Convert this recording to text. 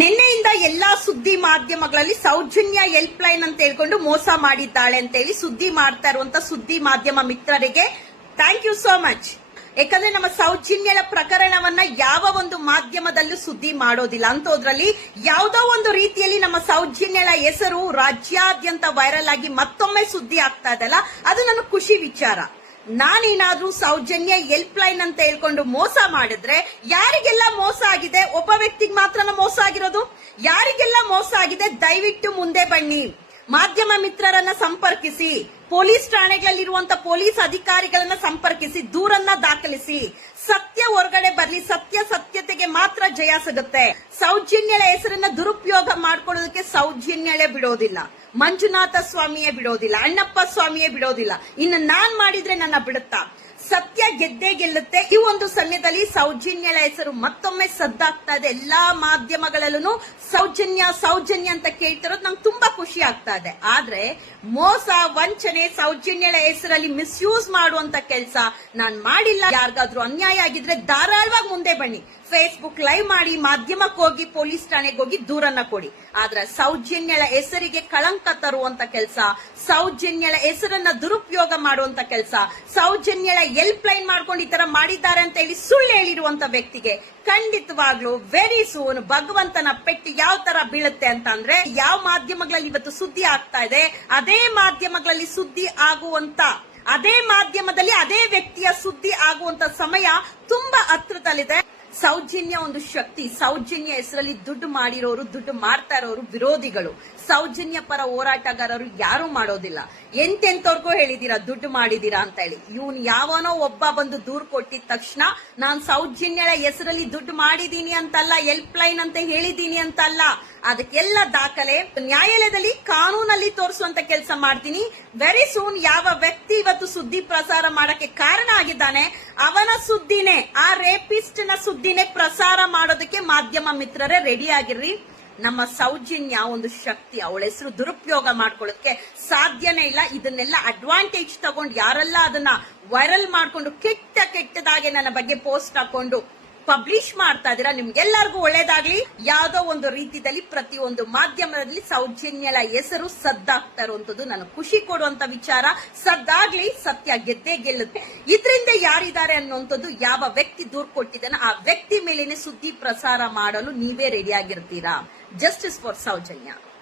ನಿನ್ನೆಯಿಂದ ಎಲ್ಲಾ ಸುದ್ದಿ ಮಾಧ್ಯಮಗಳಲ್ಲಿ ಸೌಜನ್ಯ ಹೆಲ್ಪ್ ಲೈನ್ ಅಂತ ಹೇಳ್ಕೊಂಡು ಮೋಸ ಮಾಡಿದ್ದಾಳೆ ಅಂತ ಹೇಳಿ ಸುದ್ದಿ ಮಾಡ್ತಾ ಇರುವಂತ ಸುದ್ದಿ ಮಾಧ್ಯಮ ಮಿತ್ರರಿಗೆ ಥ್ಯಾಂಕ್ ಯು ಸೋ ಮಚ್ ಯಾಕಂದ್ರೆ ನಮ್ಮ ಸೌಜನ್ಯಳ ಪ್ರಕರಣವನ್ನ ಯಾವ ಒಂದು ಮಾಧ್ಯಮದಲ್ಲೂ ಸುದ್ದಿ ಮಾಡೋದಿಲ್ಲ ಅಂತೋದ್ರಲ್ಲಿ ಯಾವುದೋ ಒಂದು ರೀತಿಯಲ್ಲಿ ನಮ್ಮ ಸೌಜನ್ಯಳ ಹೆಸರು ರಾಜ್ಯಾದ್ಯಂತ ವೈರಲ್ ಆಗಿ ಮತ್ತೊಮ್ಮೆ ಸುದ್ದಿ ಆಗ್ತಾ ಇದೆಲ್ಲ ಅದು ನನ್ನ ಖುಷಿ ವಿಚಾರ ನಾನೇನಾದ್ರೂ ಸೌಜನ್ಯ ಹೆಲ್ಪ್ ಲೈನ್ ಅಂತ ಹೇಳ್ಕೊಂಡು ಮೋಸ ಮಾಡಿದ್ರೆ ಯಾರಿಗೆಲ್ಲ ಮೋಸ ಆಗಿದೆ ಒಬ್ಬ ವ್ಯಕ್ತಿಗೆ ಮಾತ್ರ ಮೋಸ ಆಗಿರೋದು ಯಾರಿಗೆಲ್ಲ ಮೋಸ ಆಗಿದೆ ದಯವಿಟ್ಟು ಮುಂದೆ ಬನ್ನಿ ಮಾಧ್ಯಮ ಮಿತ್ರರನ್ನ ಸಂಪರ್ಕಿಸಿ ಪೊಲೀಸ್ ಠಾಣೆಗಳಲ್ಲಿರುವಂತ ಪೊಲೀಸ್ ಅಧಿಕಾರಿಗಳನ್ನ ಸಂಪರ್ಕಿಸಿ ದೂರನ್ನ ದಾಖಲಿಸಿ ಸತ್ಯ ಹೊರಗಡೆ ಬರ್ಲಿ ಸತ್ಯ ಸತ್ಯತೆಗೆ ಮಾತ್ರ ಜಯ ಸಿಗುತ್ತೆ ಸೌಜನ್ಯಳ ಹೆಸರನ್ನ ದುರುಪಯೋಗ ಮಾಡ್ಕೊಳ್ಳೋದಕ್ಕೆ ಸೌಜನ್ಯಳೆ ಬಿಡೋದಿಲ್ಲ ಮಂಜುನಾಥ ಸ್ವಾಮಿಯೇ ಬಿಡೋದಿಲ್ಲ ಅಣ್ಣಪ್ಪ ಸ್ವಾಮಿಯೇ ಬಿಡೋದಿಲ್ಲ ಇನ್ನು ನಾನ್ ಮಾಡಿದ್ರೆ ನನ್ನ ಬಿಡುತ್ತಾ ಸತ್ಯ ಗೆದ್ದೇ ಗೆಲ್ಲುತ್ತೆ ಈ ಒಂದು ಸಮಯದಲ್ಲಿ ಸೌಜನ್ಯಳ ಹೆಸರು ಮತ್ತೊಮ್ಮೆ ಸದ್ದಾಗ್ತಾ ಇದೆ ಎಲ್ಲಾ ಮಾಧ್ಯಮಗಳಲ್ಲೂ ಸೌಜನ್ಯ ಸೌಜನ್ಯ ಅಂತ ಕೇಳ್ತಿರೋದು ನಂಗೆ ಖುಷಿ ಆಗ್ತಾ ಇದೆ ಆದ್ರೆ ಮೋಸ ವಂಚನೆ ಸೌಜನ್ಯಳ ಹೆಸರಲ್ಲಿ ಮಿಸ್ಯೂಸ್ ಮಾಡುವಂತ ಕೆಲಸ ನಾನ್ ಮಾಡಿಲ್ಲ ಯಾರಿಗಾದ್ರೂ ಅನ್ಯಾಯ ಆಗಿದ್ರೆ ಧಾರಾಳವಾಗಿ ಮುಂದೆ ಬನ್ನಿ ಫೇಸ್ಬುಕ್ ಲೈವ್ ಮಾಡಿ ಮಾಧ್ಯಮಕ್ಕೆ ಹೋಗಿ ಪೊಲೀಸ್ ಠಾಣೆಗೆ ಹೋಗಿ ದೂರನ್ನ ಕೊಡಿ ಆದ್ರೆ ಸೌಜನ್ಯಳ ಹೆಸರಿಗೆ ಕಳಂಕ ತರುವಂತ ಕೆಲಸ ಸೌಜನ್ಯಳ ಹೆಸರನ್ನ ದುರುಪಯೋಗ ಮಾಡುವಂತ ಕೆಲಸ ಸೌಜನ್ಯಳ ಎಲ್ಪ್ ಲೈನ್ ಮಾಡ್ಕೊಂಡು ಈ ತರ ಮಾಡಿದ್ದಾರೆ ಅಂತ ಹೇಳಿ ಸುಳ್ಳು ಹೇಳಿರುವಂತ ವ್ಯಕ್ತಿಗೆ ಖಂಡಿತವಾಗ್ಲು ವೆರಿ ಸೂನ್ ಭಗವಂತನ ಪೆಟ್ಟಿ ಯಾವ ತರ ಬೀಳುತ್ತೆ ಅಂತ ಅಂದ್ರೆ ಯಾವ ಮಾಧ್ಯಮಗಳಲ್ಲಿ ಇವತ್ತು ಸುದ್ದಿ ಆಗ್ತಾ ಇದೆ ಅದೇ ಮಾಧ್ಯಮಗಳಲ್ಲಿ ಸುದ್ದಿ ಆಗುವಂತ ಅದೇ ಮಾಧ್ಯಮದಲ್ಲಿ ಅದೇ ವ್ಯಕ್ತಿಯ ಸುದ್ದಿ ಆಗುವಂತ ಸಮಯ ತುಂಬಾ ಹತ್ರದಲ್ಲಿದೆ ಸೌಜನ್ಯ ಒಂದು ಶಕ್ತಿ ಸೌಜನ್ಯ ಹೆಸರಲ್ಲಿ ದುಡ್ಡು ಮಾಡಿರೋರು ದುಡ್ಡು ಮಾಡ್ತಾ ಇರೋರು ವಿರೋಧಿಗಳು ಸೌಜನ್ಯ ಪರ ಹೋರಾಟಗಾರರು ಯಾರು ಮಾಡೋದಿಲ್ಲ ಎಂತೆಂತವ್ರಿಗೂ ಹೇಳಿದೀರಾ ದುಡ್ಡು ಮಾಡಿದೀರಾ ಅಂತ ಹೇಳಿ ಇವನ್ ಯಾವನೋ ಒಬ್ಬ ಬಂದು ದೂರ್ ಕೊಟ್ಟಿದ ತಕ್ಷಣ ನಾನ್ ಸೌಜನ್ಯಳ ಹೆಸರಲ್ಲಿ ದುಡ್ಡು ಮಾಡಿದೀನಿ ಅಂತಲ್ಲ ಹೆಲ್ಪ್ ಲೈನ್ ಅಂತ ಹೇಳಿದೀನಿ ಅಂತಲ್ಲ ಅದಕ್ಕೆಲ್ಲ ದಾಖಲೆ ನ್ಯಾಯಾಲಯದಲ್ಲಿ ಕಾನೂನಲ್ಲಿ ತೋರಿಸುವಂತ ಕೆಲಸ ಮಾಡ್ತೀನಿ ವೆರಿ ಸೂನ್ ಯಾವ ವ್ಯಕ್ತಿ ಇವತ್ತು ಸುದ್ದಿ ಪ್ರಸಾರ ಮಾಡಕ್ಕೆ ಕಾರಣ ಆಗಿದ್ದಾನೆ ಅವನ ಸುದ್ದಿನೇ ಆ ರೇಪಿಸ್ಟ್ ನ ಸುದ್ದಿನೇ ಪ್ರಸಾರ ಮಾಡೋದಕ್ಕೆ ಮಾಧ್ಯಮ ಮಿತ್ರರೇ ರೆಡಿ ಆಗಿರ್ರಿ ನಮ್ಮ ಸೌಜನ್ಯ ಒಂದು ಶಕ್ತಿ ಅವಳ ಹೆಸರು ದುರುಪಯೋಗ ಮಾಡ್ಕೊಳ್ಳೋದಕ್ಕೆ ಸಾಧ್ಯನೇ ಇಲ್ಲ ಇದನ್ನೆಲ್ಲ ಅಡ್ವಾಂಟೇಜ್ ತಗೊಂಡು ಯಾರೆಲ್ಲ ಅದನ್ನ ವೈರಲ್ ಮಾಡ್ಕೊಂಡು ಕೆಟ್ಟ ಕೆಟ್ಟದಾಗೆ ನನ್ನ ಬಗ್ಗೆ ಪೋಸ್ಟ್ ಹಾಕೊಂಡು ಪಬ್ಲಿಷ್ ಮಾಡ್ತಾ ಇದೀರಾ ನಿಮ್ಗೆಲ್ಲರಿಗೂ ಒಳ್ಳೇದಾಗ್ಲಿ ಯಾವ್ದೋ ಒಂದು ರೀತಿಯಲ್ಲಿ ಪ್ರತಿಯೊಂದು ಮಾಧ್ಯಮದಲ್ಲಿ ಸೌಜನ್ಯಲ ಹೆಸರು ಸದ್ದಾಗ್ತಾ ಇರುವಂತದ್ದು ನನಗೆ ಖುಷಿ ಕೊಡುವಂತ ವಿಚಾರ ಸದ್ದಾಗ್ಲಿ ಸತ್ಯ ಗೆದ್ದೇ ಗೆಲ್ಲುತ್ತೆ ಇದರಿಂದ ಯಾರಿದ್ದಾರೆ ಅನ್ನುವಂಥದ್ದು ಯಾವ ವ್ಯಕ್ತಿ ದೂರ್ ಕೊಟ್ಟಿದ್ದಾನೆ ಆ ವ್ಯಕ್ತಿ ಮೇಲಿನ ಸುದ್ದಿ ಪ್ರಸಾರ ಮಾಡಲು ನೀವೇ ರೆಡಿ ಆಗಿರ್ತೀರಾ ಜಸ್ಟಿಸ್ ಫಾರ್ ಸೌಜನ್ಯ